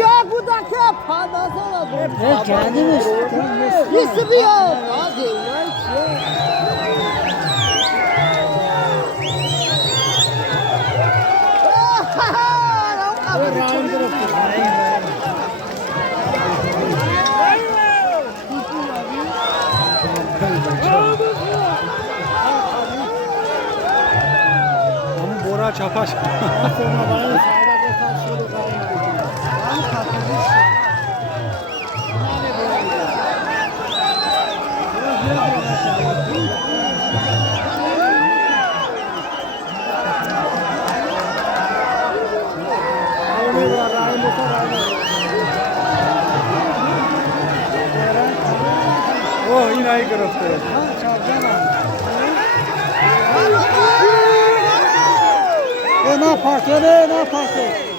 بیا کودکه پردازه نه کردیمش نیست بیا همون برا چپش اوه این هایی گرفته نه پاکه نه پاکه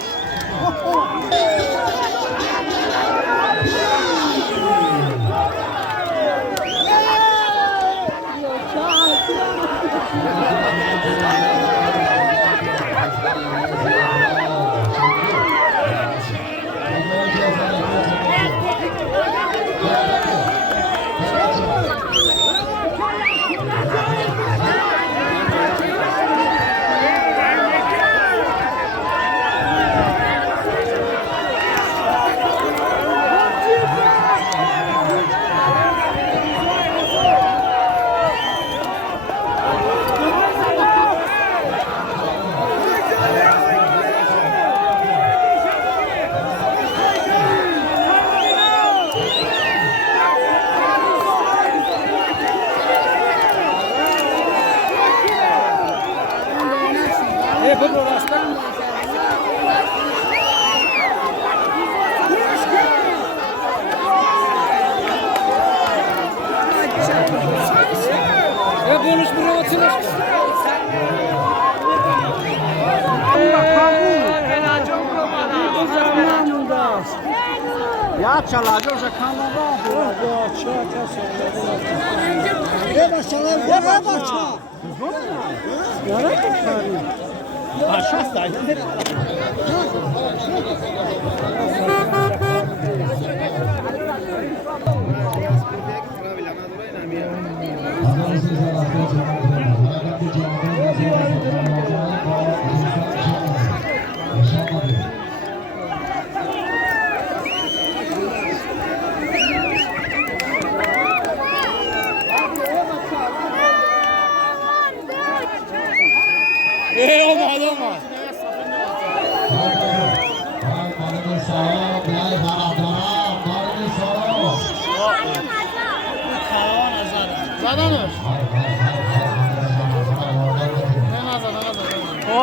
یا چلا جو شکانو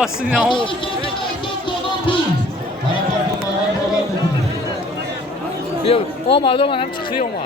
Senão olmadı ama hem çıkıyor mu?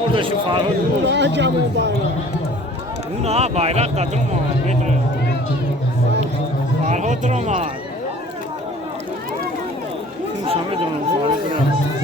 Burada şu Farhod bu. Bu ne bayrak da durma. Farhod durma. Kim şamı durma. Farhod durma.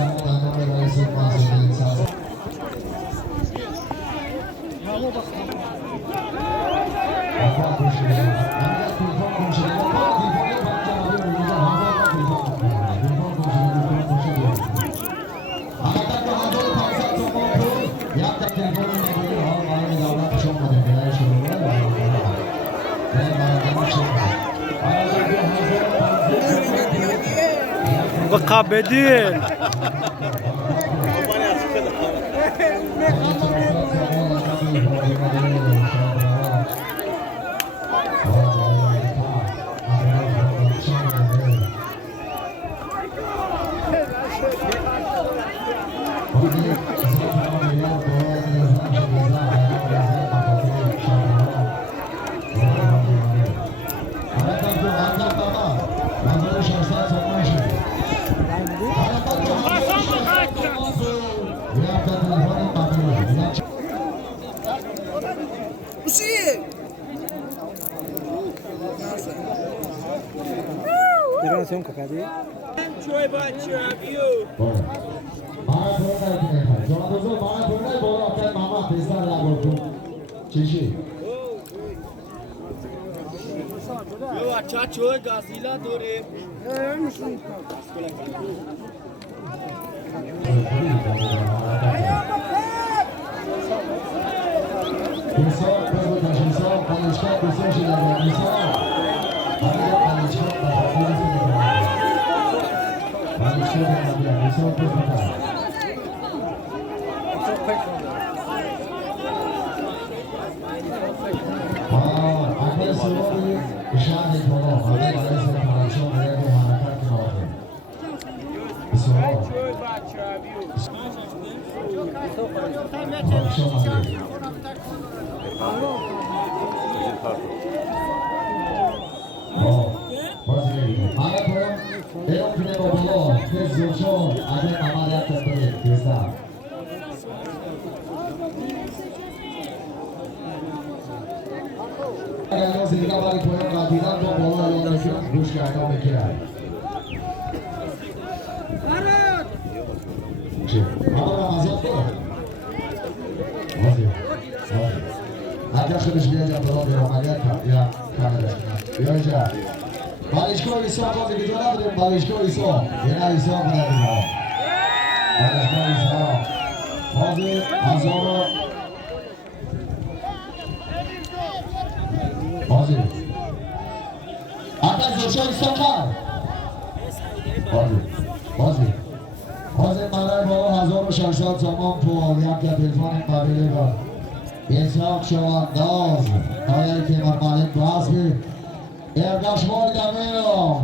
Kabedin. 1600 سومنشه. Biraz ön kapadı. Arkadaşlarımız bir yandan dolan diyorum. Ya kardeşim. Göreceğim. Barışko İso bazı gidiyorlar diyorum. Barışko İso. Yine İso kadar gidiyor. Barışko İso. Bazı Azoro. Bazı. Arkadaşlar İso var. Bazı. Bazı malay baba Azoro şarşat zaman puan yaptı. Telefon kabili var. Esnaf şovandaz. Hayal kemer malik basbi. Ergaşmoy Daminov.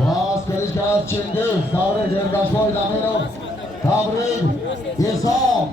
Bas Kılıçkağıt Çingiz. Sabri Ergaşmoy Daminov. Tabrik. İsam.